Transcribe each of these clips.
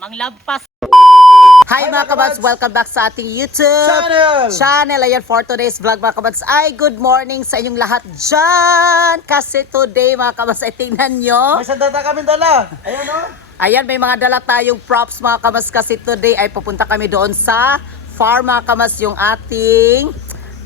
Manglagpas. Hi mga kabads, welcome back sa ating YouTube channel. Ayan, for today's vlog mga kabads ay good morning sa inyong lahat dyan. Kasi today mga kabads ay tingnan nyo. May sandata kami dala. Ayan o. Ayan, may mga dala tayong props mga kabads kasi today ay pupunta kami doon sa farm mga kabads, yung ating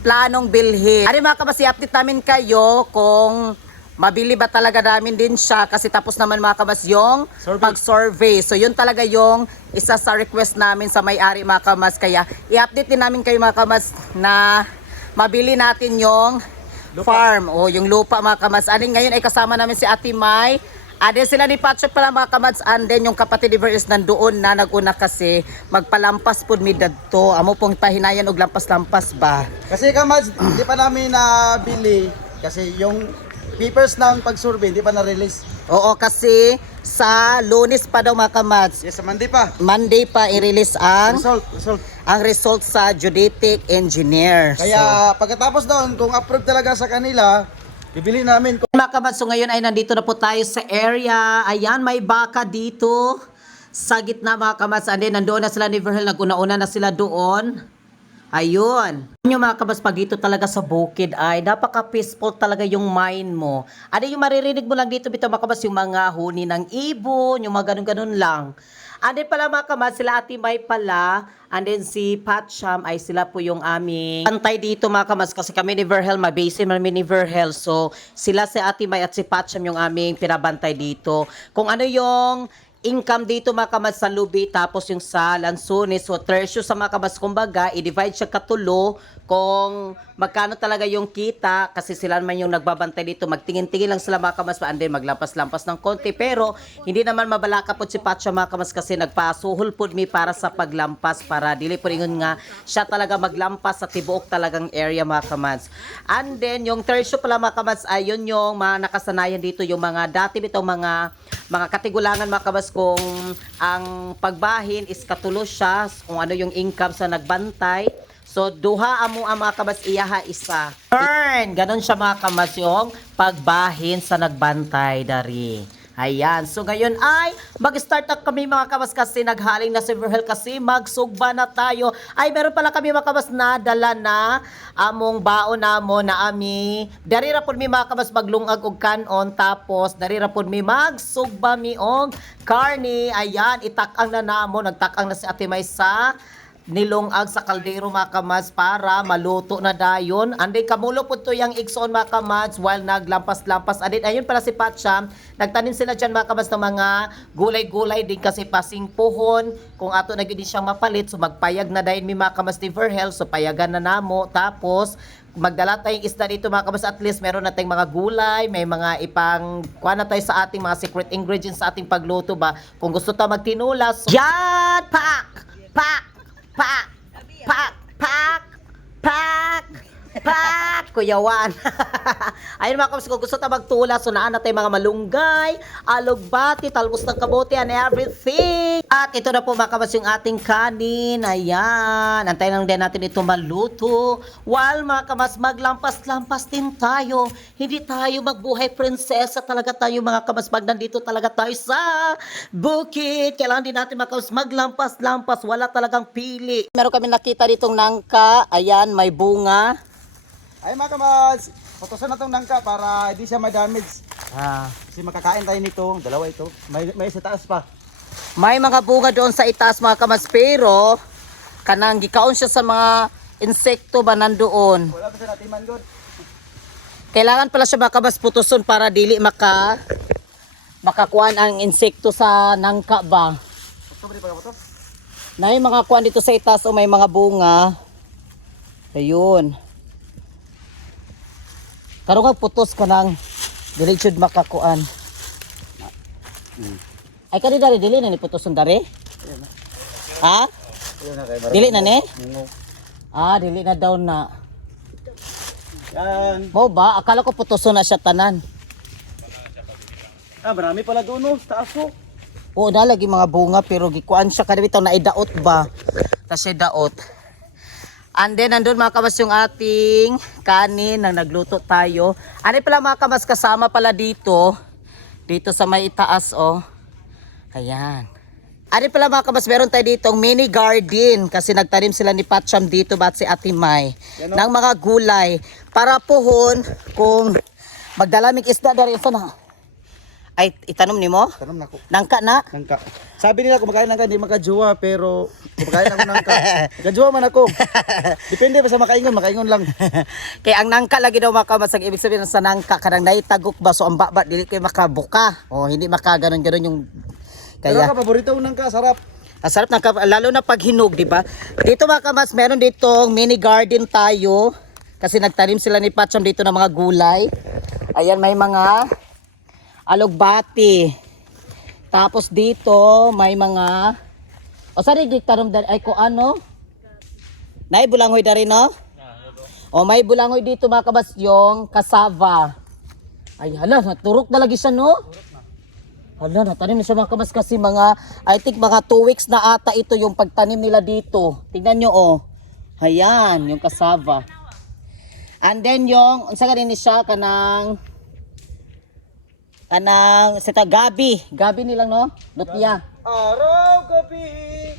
planong bilhin. Ano mga kabads, i-update namin kayo kung mabili ba talaga namin din siya kasi tapos naman mga kabads yung pag-survey. So yun talaga yung isa sa request namin sa may-ari mga kabads. Kaya i-update din namin kayo mga kabads na mabili natin yung farm o yung lupa mga kabads. Anin ngayon ay kasama namin si Ate May. Adin sila ni Patcho pala mga kabads, and then yung kapatid ni Ver is nandoon na naguna kasi magpalampas po mi dadto. Amo pong pahinayan og lampas-lampas ba. Kasi kamads, hindi pa namin nabili. Kasi yung papers ng pag-survey, hindi pa na-release. Oo, kasi sa Lunes pa daw mga kamads. Yes, sa Monday pa. Monday pa i-release ang Result. sa geodetic engineer. Kaya pagkatapos doon, kung approve talaga sa kanila, bibili namin. Mga kabads, so ngayon ay nandito na po tayo sa area. Ayan, may baka dito sa gitna mga kabads. And then nandoon na sila ni Verhel, nag-una-una na sila doon. Ayun. Yung mga kabads, pag dito talaga sa bukid ay napaka-peaceful talaga yung mind mo. Ano yung maririnig mo lang dito bitaw mga kabads, yung mga huni ng ibon, yung mga ganun-ganun lang. And then pala mga kabads, sila Ate May pala, and then si Patcham ay sila po yung aming pantay dito mga kabads, kasi kami ni Verhel, mabase kami ni Verhel. So sila si Ate May at si Patcham yung aming pinabantay dito. Kung ano yung income dito mga kabads sa Lubi, tapos yung sa Lansones, so tertio sa mga kabads, kumbaga i-divide siya katulo kung magkano talaga yung kita, kasi sila naman yung nagbabantay dito, magtingin-tingin lang sila mga kabads, and then maglampas-lampas ng konti, pero hindi naman mabalaka po si Patcha mga kabads kasi nagpasuhol po mi para sa paglampas, para dili po rin nga siya talaga maglampas sa tibuok talagang area mga kabads. And then yung tertio pala mga kabads ay yun yung mga nakasanayan dito, yung mga dati bitong mga katigulangan mga kabads, kung ang pagbahin is katulo siya, kung ano yung income sa nagbantay. So, duha amo ang mga kabads, iyaha isa. Turn! Ganon siya mga kabads, yung pagbahin sa nagbantay dari. Ayan. So, ngayon ay mag-start up kami mga kabads kasi naghaling na si Verhel kasi magsugba na tayo. Ay, meron pala kami mga kabads na dala na among baon namo na ami. Dari ra pud mi mga kabads maglungag og kanon, tapos dari ra pud mi magsugba mi og karne. Ayan, itak-ang na namo, nagtak-ang na si Ate May sa nilungag sa kaldero mga kamads para maluto na dayon. Anday kamulo po to yung igsoon mga kamads while naglampas-lampas. Ayun pala si Patcha, nagtanim sila dyan mga kamads ng mga gulay-gulay din kasi pasing puhon. Kung ato na gini siyang mapalit, so magpayag na dayon mi mga kamads ni Verhel, so payagan na namo. Tapos magdala tayong isda dito mga kamads, at least meron na tayong mga gulay, may mga ipang kuha na tayo sa ating mga secret ingredients sa ating pagluto ba. Kung gusto ta magtinula, so yan! Pak! Kuyawan. Ayun mga kabads, kung gusto ta magtula, so naan na tayo mga malunggay, alugbati, talbos ng kabote, and everything. At ito na po mga kabads yung ating kanin. Ayan. Antayin lang din natin ito maluto. While mga kabads, maglampas-lampas din tayo. Hindi tayo magbuhay prinsesa talaga tayo mga kabads. Pag nandito talaga tayo sa bukid, kailangan din natin mga kabads maglampas-lampas. Wala talagang pili. Meron kami nakita ditong nangka. Ayan, may bunga. Ay mga kamads, putusan na itong nangka para hindi siya ma-damage. Kasi makakain tayo nito, dalawa ito. May sa taas pa. May mga bunga doon sa itaas mga kamads, pero kanang gikaon siya sa mga insekto ba nandoon. Wala pa siya natiman good. Kailangan pala siya mga kamads putuson para dili makakuan ang insekto sa nangka ba. Na yung mga kuan dito sa itaas o may mga bunga. Ayun. Karon nga putos ka nang dili jud makakuan. Ay kani dari dili na ni putoson dari? Ha? Dili na ni? Dili na daw na. Yan. Mo ba? Akala ko putoson na siya tanan. Marami pala doon no, sa taas ko. Oo, na lagi mga bunga pero gikuan siya kada bitaw na idaot ba? Kasi daot. And then, nandun mga kabas yung ating kanin na nagluto tayo. Ano pala mga kabas, kasama pala dito. Dito sa may itaas, oh. Ayan. Ano pala mga kabas, meron tayo ditong mini garden kasi nagtanim sila ni Patcham dito bat si Ate May Yan, ng mga gulay para pohon kung magdalamig isda dari sa na. Ay itanom nimo? Tanong na ko. Nangka na. Nangka. Sabi nila kumakain nangka hindi makajuwa pero kumakain ako nangka. Kajuwa man ako. Depende pa sa makaingon lang. Kaya ang nangka lagi daw mga kabas, ang ibig sabihin sa nangka kanang naitagok ba so ang baba dili kay makabuka. O hindi makaganon-ganon yung Pero kaya ka paborito ko nangka, sarap. ang sarap ng lalo na pag hinog, di ba? Dito mga kamas, meron ditong mini garden tayo. Kasi nagtanim sila ni Patcham dito ng mga gulay. Ayan, may mga alugbati. Tapos dito, may mga... O, saan nagtanim dari? Ay, ko ano? Nay, bulangoy dari, no? O, may bulangoy dito mga kabas, yung kasava. Ay, hala, naturok na lagi siya, no? Hala, natanim na siya mga kabas kasi mga, I think mga 2 weeks na ata ito yung pagtanim nila dito. Tingnan nyo, oh. Ayan, yung kasava. And then yung, unsa ka rin siya, kanang gabi nilang, no? Lutya. Araw, gabi,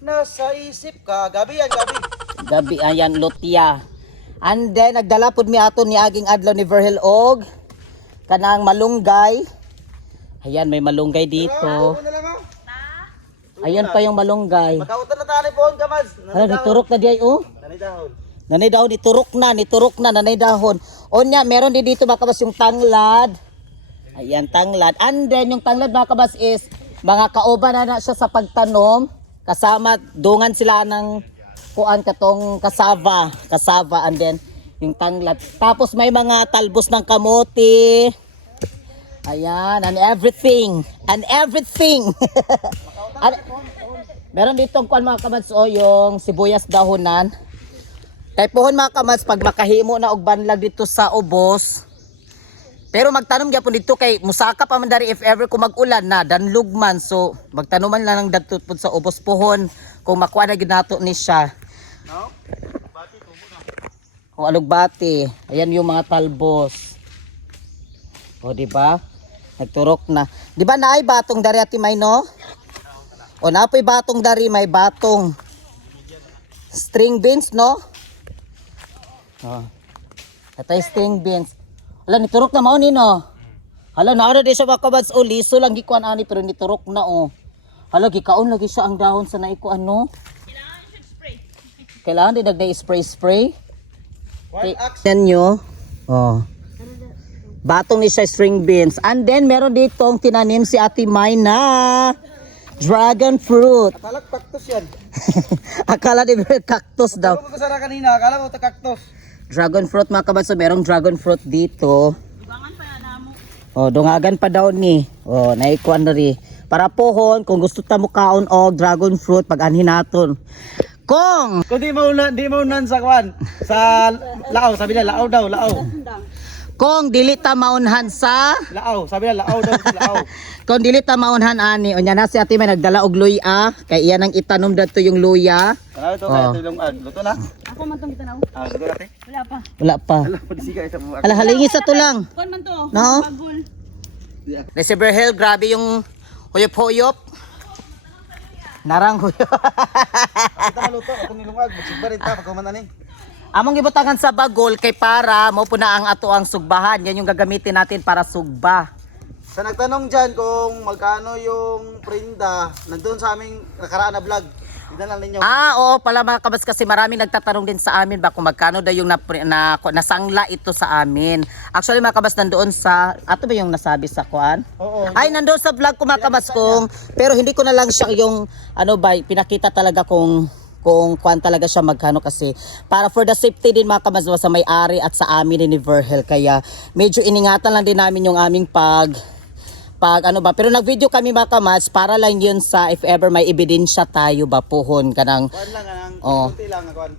nasa isip ka. Gabi yan, gabi. Gabi, ayan, lutya. And then, nagdala po mi ato ni aging adlaw ni Virgil Og. Kanang malunggay. Ayan, may malunggay dito. Ano na lang, oh. Ayan pa yung malunggay. Makautan na tayo po, Kamaz. Hala, niturok na di ay, oh. Nanay dahon. Nanay dahon, niturok na, nanay dahon. O niya, meron din dito mga kabas yung tanglad. Ayan, tanglad. And then, yung tanglad mga kabas is, mga kauban na siya sa pagtanom. Kasama, dungan sila ng kuan katong kasava. And then, yung tanglad. Tapos may mga talbos ng kamote. Ayan, and everything. Meron ditong kuan mga kabas, o yung sibuyas dahonan. Kay pohon mga kamats, pag makahimo na og banlag dito sa ubos. Pero magtanom gyapon dito kay musaka pa man dari if ever kung mag-ulan na danlog man. So magtanuman lang ng dadto pud sa ubos pohon kung makuha na gyud nato ni siya. No? Bati tubo na. O alugbati. Ayan yung mga talbos. O di ba? Nagturok na. Di ba naay batong dari Ate May, no? O napoy batong dari, may batong string beans, no? Oh. Ito yung string beans. Hala, niturok na mao ni, no? Hala, naara di siya makabats o liso lang gikuan ani pero niturok na, oh. Hala, gikaon lagi siya ang dahon sa naikuan, no? Kailangan din nagda-spray-spray. One axe. Yan nyo. Oh. Batong ni siya string beans. And then, meron ditong tinanim si Ate May na dragon fruit. Akala ko cactus yan. Akala di ba cactus daw. Ako ko sana kanina, akala ko ito cactus. Dragon fruit mga kabaso, merong dragon fruit dito. Dungagan pa na mo. Oh, dungagan pa daw ni. Oh, naikuan na rin. Para pohon, kung gusto ta mo kaon og dragon fruit pag anhin naton. Kung Kung di mo nan sa kwan, sa lao, sabi nila lao daw, lao. kung dili ta maunhan sa Lao, sabi nila lao daw, lao. kung dili ta maunhan ani, unya na si Ate May nagdala og luya, kay iyan ang itanom dadto yung luya. Ano ito, Oh. ito yung luto na. Ako man tong gitanaw. Luto natin. Wala pa. Wala pa. Alam mo, sige, isa mo. Hala, halingi sa tulang. Kuan man to. No? Bagul. Si Berhel, grabe yung huyop-huyop. Narang huyop. Ito maluto, ito nilungag, magsigba rin ta, pagkuman na ni. Among ibutangan sa bagol kay para mo po na ang ato ang sugbahan. Yan yung gagamitin natin para sugba. Sa nagtanong dyan kung magkano yung prinda, nandun sa aming nakaraan na vlog. Tignan lang ninyo. Oo, pala mga kabas kasi maraming nagtatanong din sa amin ba kung magkano daw yung nasangla ito sa amin. Actually mga kabas nandoon sa, ato ba yung nasabi sa kuan? Oo. Ay, nandoon sa vlog ko mga kabas kung, pero hindi ko na lang siya yung, ano ba, pinakita talaga kung kuan talaga siya magkano kasi para for the safety din mga kabas sa may-ari at sa amin ni Virgil. Kaya medyo iningatan lang din namin yung aming pag ano ba, pero nag-video kami mga kamats para lang yun sa if ever may ebidensya tayo ba pohon kanang Kuan lang, anang Oh. kunti lang, kuan.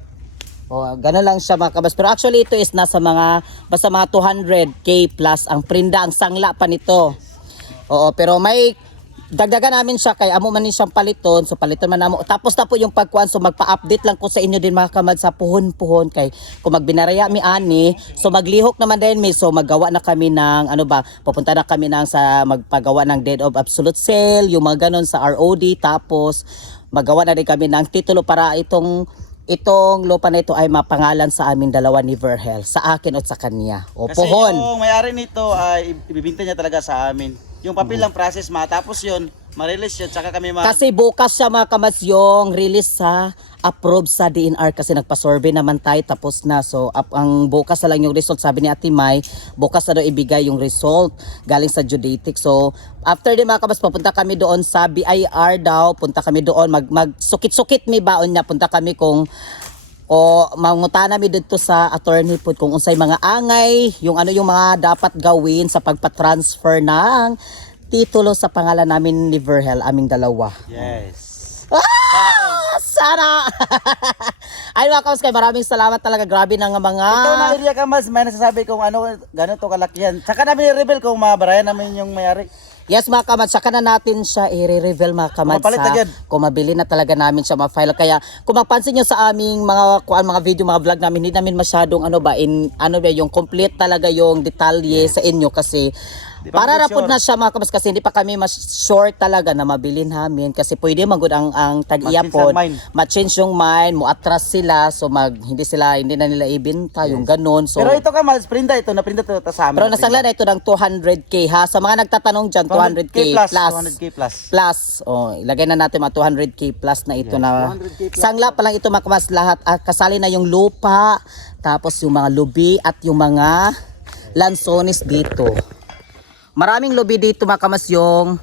gano'n lang siya mga kabas. Pero actually ito is nasa mga basta mga 200k plus ang prinda, ang sangla pa nito. Oo, pero may dagdagan namin siya kay amo man ni siyang paliton, so paliton man namo. Tapos na po yung pagkuan, so magpa-update lang ko sa inyo din mga kamad sa puhon-puhon kay kung magbinaraya mi ani, so maglihok naman din mi, so maggawa na kami ng ano ba, pupunta na kami ng sa magpagawa ng Deed of Absolute Sale, yung mga ganon sa ROD, tapos magawa na din kami ng titulo para itong lupa na ito ay mapangalan sa amin dalawa ni Verhel, sa akin at sa kanya. O Kasi pohon. yung may-ari nito ay ibibinta niya talaga sa amin. Yung papel lang process matapos yun, ma-release yun, saka kami Kasi bukas siya mga kamas yung release sa approve sa DNR kasi nagpa-survey naman tayo tapos na. So ang bukas na lang yung result, sabi ni Ate May, bukas na daw ibigay yung result galing sa Judatic. So after din mga kamas, papunta kami doon sa BIR daw, punta kami doon, magsukit-sukit mi baon niya, punta kami kung mangutana mi dito sa attorney po kung unsay mga angay, yung ano yung mga dapat gawin sa pagpa-transfer ng titulo sa pangalan namin ni Verhel, aming dalawa. Yes. Sana! Ay mga kamas, maraming salamat talaga. Grabe na nga mga... Ito na area ka mas, may nasasabi kung ano, gano'n to kalakihan. Saka namin i-reveal kung mabarayan namin yung may-ari. Yes mga kamad, saka na natin siya i-reveal mga kamad Mapalit sa agad. kung mabili na talaga namin siya ma-file. Kaya kung mapansin nyo sa aming mga video, mga vlog namin, hindi namin masyadong yung complete talaga yung detalye sa inyo kasi Di pa para kami rapod sure. na siya mga kabas kasi hindi pa kami mas sure talaga na mabili namin kasi pwede magud ang tag-iya Ma-change po ang mind. ma-change yung mind, mo-atras sila, so hindi na nila ibenta yung ganun. So Pero ito ka mas, printa ito, naprinta ito sa amin. pero nasangla na ito ng 200k ha. Sa mga nagtatanong dyan, 200k plus. 200k plus. Plus. Oh, ilagay na natin mga 200k plus na ito Yes, na. 200K plus. Sangla pa lang ito mga kamas lahat. At kasali na yung lupa, tapos yung mga lubi at yung mga lansones dito. Maraming lubi dito mga kamas, yung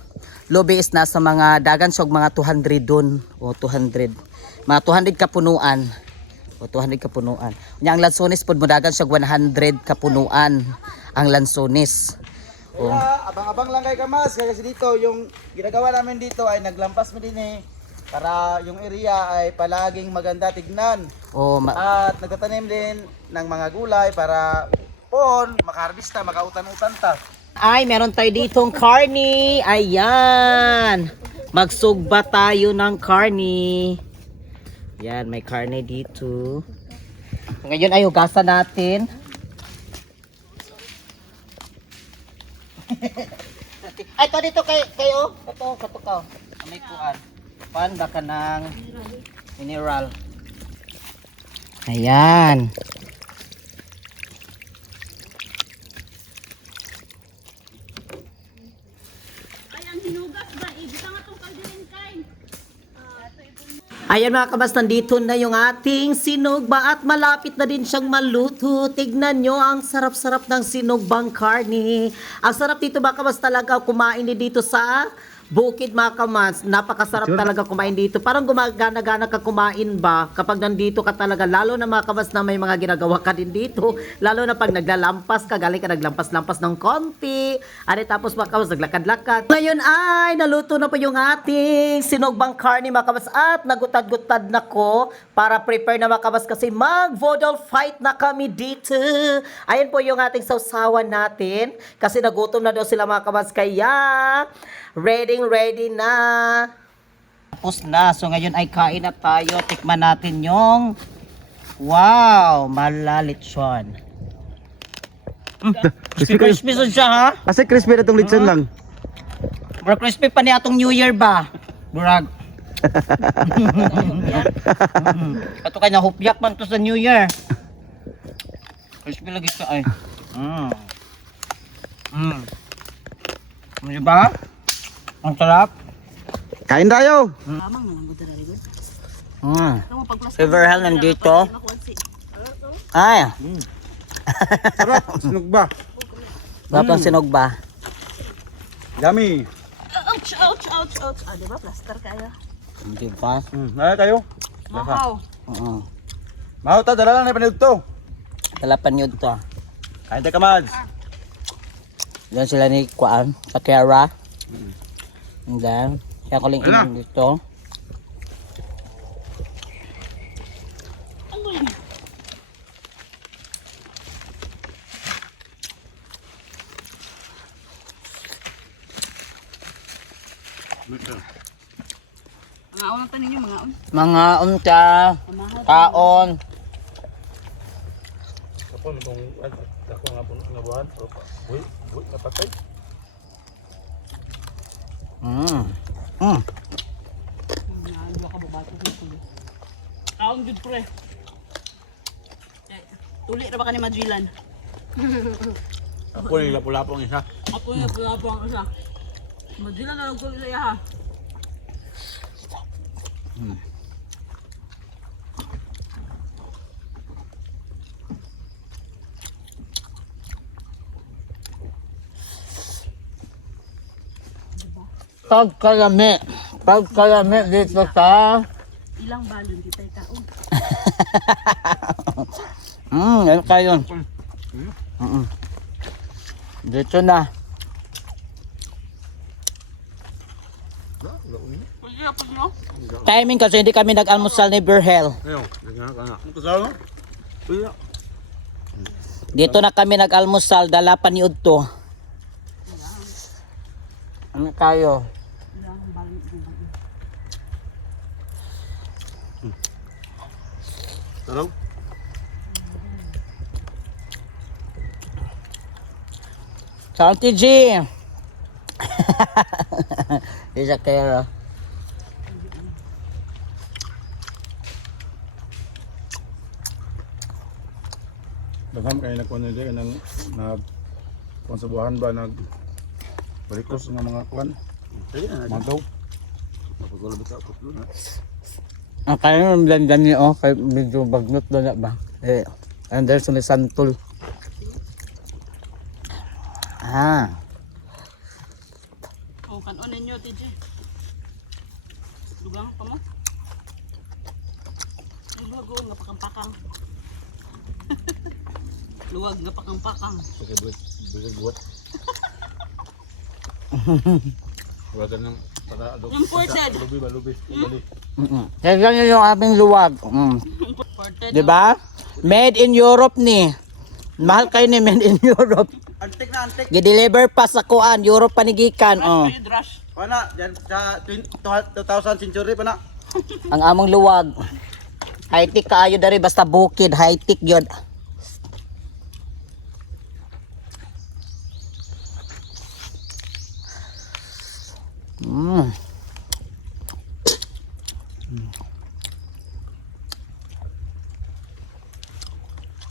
lubi is nasa mga dagan siyog mga 200 dun. O 200. Mga 200 kapunuan. O 200 kapunuan. Ang lansones po mo dagan siyog 100 kapunuan ang lansones. Kaya abang-abang lang kay Kamas kasi dito yung ginagawa namin dito ay naglampas mo din para yung area ay palaging maganda tignan. O At nagtatanim din ng mga gulay para makaharbista, makautan-utan ta. ay, meron tayo ditong karni. Ayan. Magsugba tayo ng karni. Yan, may karni dito. Ngayon ay hugasan natin. Ay, ito dito kayo. Ito, katukaw. May kuan. Pan baka ng mineral. Ayan. Ayan mga kabas, nandito na yung ating sinugba at malapit na din siyang maluto. Tignan nyo ang sarap-sarap ng sinugbang karne. Ang sarap dito mga kabas talaga kumain din dito sa bukid mga kamans. Napakasarap talaga kumain dito. Parang gumagana-gana ka kumain ba kapag nandito ka talaga. Lalo na mga kabas na may mga ginagawa ka din dito. Lalo na pag naglalampas ka, galing ka naglampas-lampas ng konti. Ano tapos mga kabas, naglakad-lakad. Ngayon ay naluto na po yung ating sinugbang karne mga kabas. At nagutad-gutad na ko para prepare na mga kabas kasi mag-vodal fight na kami dito. Ayan po yung ating sausawan natin. Kasi nagutom na daw sila mga kabas. Kaya ready na. Tapos na. So ngayon ay kain na tayo. Tikman natin yung wow, malalitsyon. Crispy siya ha. Kasi crispy na itong litson lang. Bro, crispy pa ni atong New Year ba? Burag. Kato kay nahupyak man to sa New Year. Crispy lagi siya ay. Diba? Ang sarap. Kain tayo. Si Verhel nandito. Ay. Sarap. Sinugba. Sarap ng sinugba. Yummy. Ouch, ouch, ouch, ouch. Ah, di ba? Plaster kayo. Diba? Ay kayo. Mahaw. Oo. Mahaw ta, dala lang na panid to. Talapan yun to. Kain tayo Kamads. Diyan sila ni Kuan, sa Kiara. And then, kaya ko lang inom dito. Mga unang tanin nyo, mga un. Mga unta, Amahaw. kaon. Kapon kung ako nga po nabuhan. Uy, napatay. Mm. Dua ka babato ko tulo. Aon jud pre. Tuli ra ba ka ni Madrilan? Ako yung lapo-lapong isa. Ako yung pula po ang isa. Madrilan na lang ko sa iya ha. Pagkalami dito sa... Ilang balon kita ikaon. yan kayo. Dito na. Pwede no? Timing kasi hindi kami nag-almusal ni Berhel. Ayun, ganyan ka nga. Ang kasama? Uy, Dito na kami nag-almusal, dala pa ni Udto. Ano kayo? Ilang balon ito. sarap. Sa Auntie G. Isa kayo. Dagham kayo nagkuhan na dyan, kuhan sa buhan ba, balikos ng mga kuhan. Magaw. Napagulabit ako doon ha. Ang kaya ng blandan niyo, kay medyo bagnot na ba? Anderson ni Santol. Oh, kanon ninyo TJ. Lugang pa mo. Luwag nga pakang-pakang. Luwag nga pakang-pakang. Buwat. Wala ka ng Imported. Lubi. Kaya ganyan yung aming luwag. Imported. Diba? Made in Europe ni. Mahal kayo ni made in Europe. Antik na antik. Gideliver pa sa kuan, Europe panigikan. Oh. Rush. Pana, dyan sa 2000 century pa na. Ang among luwag. High-tech kaayo dari basta bukid, high-tech yun.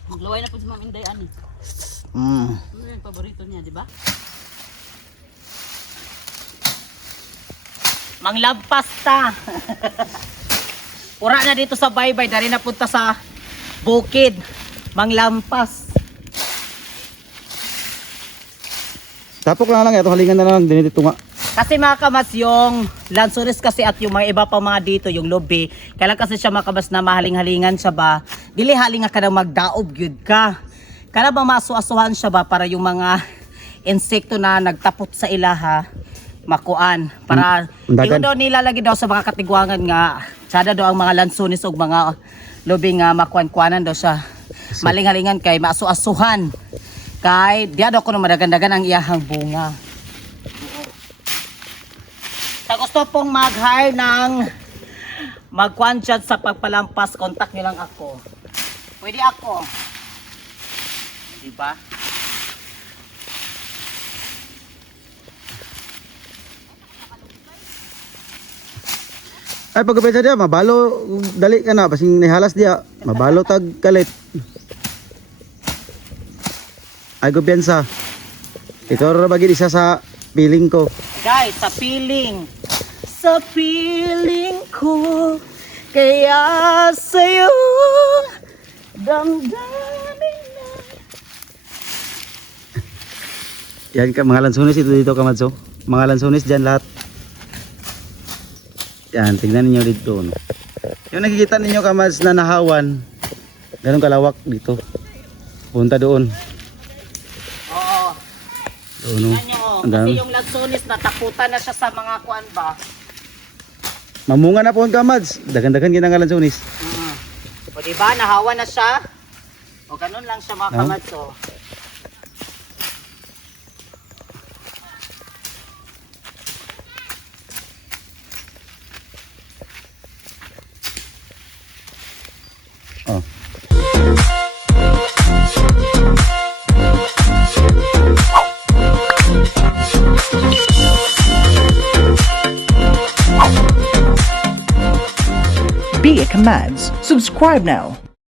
Maglaway na po si Ma'am Inday ani. Mm. Ano yung paborito niya, di ba? Manglab pasta. Pura na dito sa baybay, dari na punta sa bukid. Manglampas. Tapok lang ito, halingan na lang din dito nga. Kasi mga kamas, yung lansones kasi at yung mga iba pa mga dito, yung lobe, kailan kasi siya mga kamas na mahaling-halingan siya ba, dili halinga ka na magdaob yun ka. Kaya ba masuasuhan siya ba para yung mga insekto na nagtapot sa ilaha, makuan. Para, yun daw nilalagay daw sa mga katigwangan nga, sada daw ang mga lansones o mga lobe nga makuan-kuanan daw siya. Maling-halingan kay masuasuhan. Kay, diya daw ko na madagandagan ang iyahang bunga. Sa gusto pong mag-hire ng mag-kuan dyan sa pagpalampas, contact nyo lang ako. Pwede ako. Diba? Ay pagkapit sa diya, mabalo dali ka na basing nihalas diya, mabalo tag kalit. Ay gobiyansa. Ito ra bagid isa sa feeling ko. Guys, sa feeling ko, kaya sa'yo damdamin na. Yan ka mga lansones ito dito Kamadso. Mga lansones diyan lahat. Yan, tingnan niyo dito. No? Yung nakikita ninyo Kamads na nahawan, ganun kalawak dito. Punta doon. Oo. Doon. No? Tingnan nyo, Ang dami. kasi yung lansones natakutan na siya sa mga kuan ba. Mamunga na po ang Kamads. Dagan-dagan ginang lansones. O diba, nahawa na siya. O ganun lang siya mga Ah. kamadso. be a Kamads. Subscribe now.